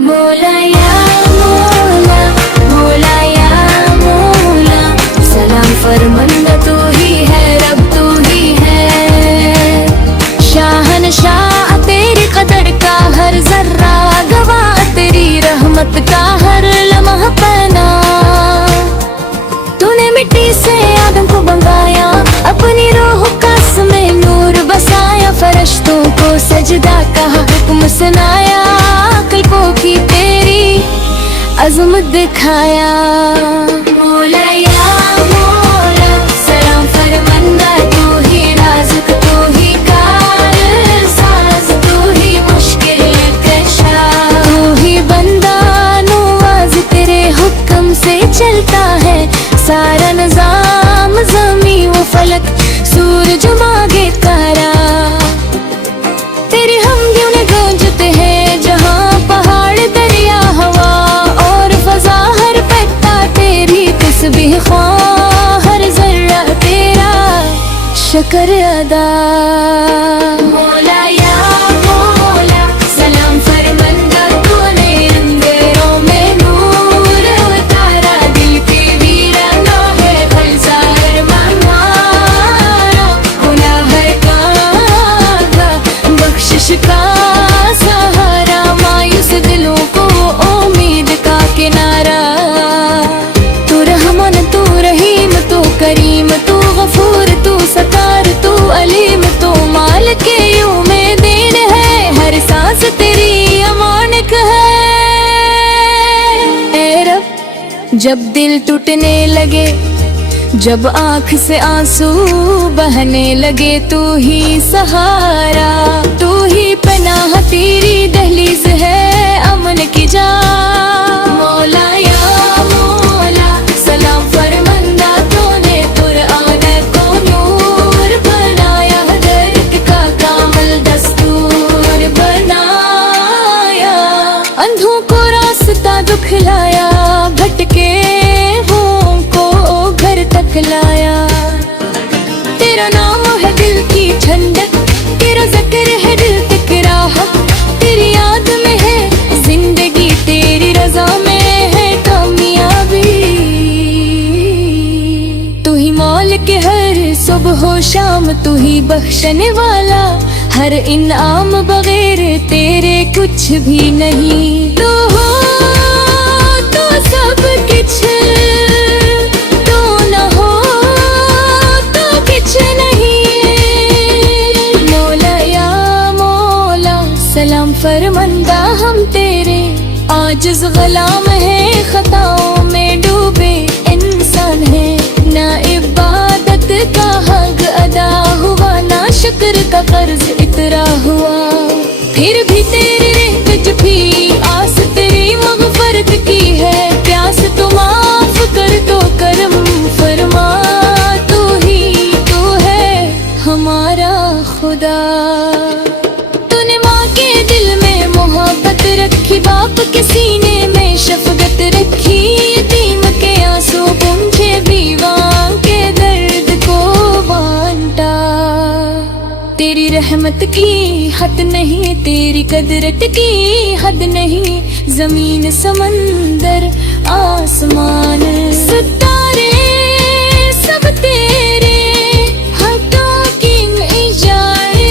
मौला या मौला, मौला या मौला, सलाम फरमांदा तू ही है, रब तू ही है। शाहनशाह तेरी कदर का हर जर्रा गवाह, तेरी रहमत का हर लम्हा पना। तूने मिट्टी से आदम को बनवाया, अपनी रूह का में नूर बसाया। फरिश्तों को सजदा का हुक्म सुनाया, कल्पों की तेरी अज़मत दिखाया। मौला या मौला, सलाम फरमांदा तू ही राज़िक़, तू ही कारसाज़, तू ही मुश्किल कशा, तू ही बंदा नवाज़। तेरे हुक्म से चलता है सारा निज़ाम, ज़मीं व फलक, सूरज मागे तारा। तेरी हमदियों ने गूंजते हैं जहाँ, पहाड़ दरिया हवा और फजा, हर पत्ता तेरी तस्बीह ख्वाह, हर जर्रा तेरा शुक्र अदा। मौला या मौला, सलाम फरमांदा तूने अंधेरों में नूर उतारा। दिल की वीरानों है फलसार हमारा, खुला है काबा बख्शिश का सहारा। मायूस दिलों को उम्मीद का किनारा। तू रहमान, तू रहीम, तू करीम, तू गफूर, तू सतार, तू अलीम, तू मालिक उम्मीदीन है। हर सांस तेरी अमानत है। ऐ रब, जब दिल टूटने लगे, जब आँख से आंसू बहने लगे, तू ही सहारा, तू ही पनाह, तेरी दहलीज है अमन की जा। मौला या मौला, सलाम फरमांदा तूने कुरान को नूर बनाया, दर्द का कामल दस्तूर बनाया। अंधों को रास्ता दिखलाया, भटके को घर तक लाया। तेरा नाम है दिल की ठंडक, तेरा जिक्र है दिल तक राहत। तेरी याद में है जिंदगी, तेरी रजा में है कामयाबी। तू ही मौल के हर सुबह हो शाम, तू ही बख्शने वाला हर इनाम। बगैर तेरे कुछ भी नहीं, तू हो तो सब कुछ, सलाम फरमांदा हम तेरे आजिज़ गुलाम हैं। खताओं में डूबे इंसान है, ना इबादत का हक अदा हुआ, ना शुक्र का कर्ज इतरा हुआ। फिर भी तेरे रहमत भी आस, तेरी मग़फ़रत की है प्यास। तो माफ कर, तो करम फरमा, तू ही तो है हमारा खुदा। मोहब्बत रखी, बाप के सीने में शफकत रखी। यतीम के आंसू पूंछे, बीवा के दर्द को बांटा। तेरी रहमत की हद नहीं, तेरी कदरत की हद नहीं। जमीन समंदर आसमान सितारे सब तेरे हाथों की इजारे।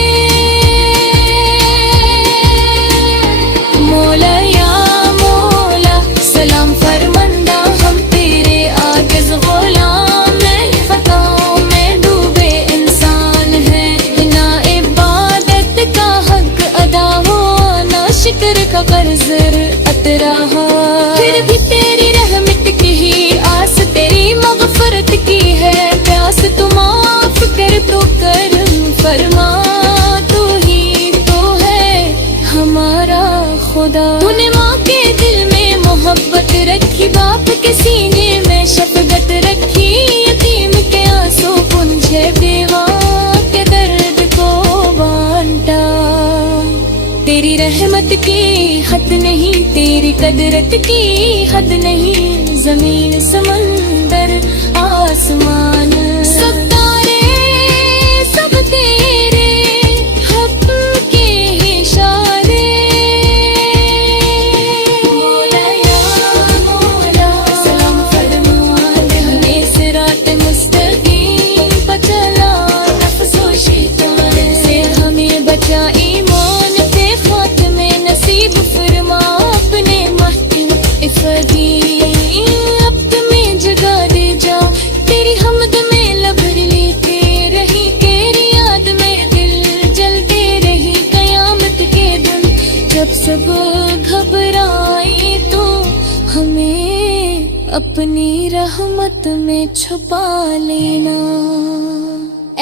मौला या मौला, सलाम फरमांदा हम तेरे आजिज़ गुलाम हैं। खताओं में डूबे इंसान हैं, ना इबादत का हक अदा हो, ना शुक्र का कर्ज अतरा हो। फिर भी तेरी रहमत की ही आस, तेरी मग़फ़रत की है प्यास। तू माफ कर, तो करम फरमा, तू ही तो है हमारा खुदा। तूने माँ के दिल में मोहब्बत रखी, बाप के सीने में शफ़क़त रखी। यतीम के आंसू पूंछे, बेवा के दर्द को बांटा। तेरी रहमत की हद नहीं, तेरी कदरत की हद नहीं। जमीन समंदर आसमान सब तारे सब तेरे जब घबराए तो हमें अपनी रहमत में छुपा लेना।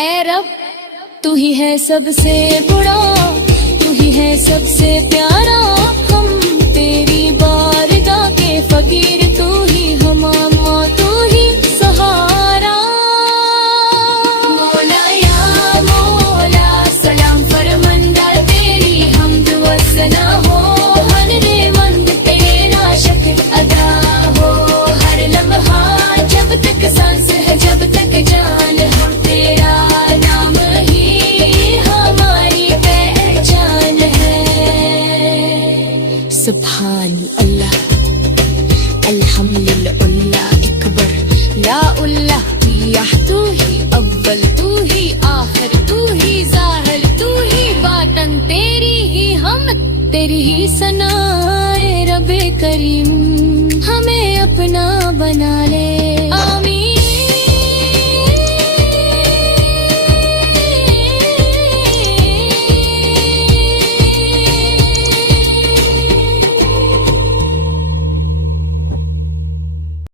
ऐ रब तू ही है सबसे बड़ा, तू ही है सबसे प्यारा।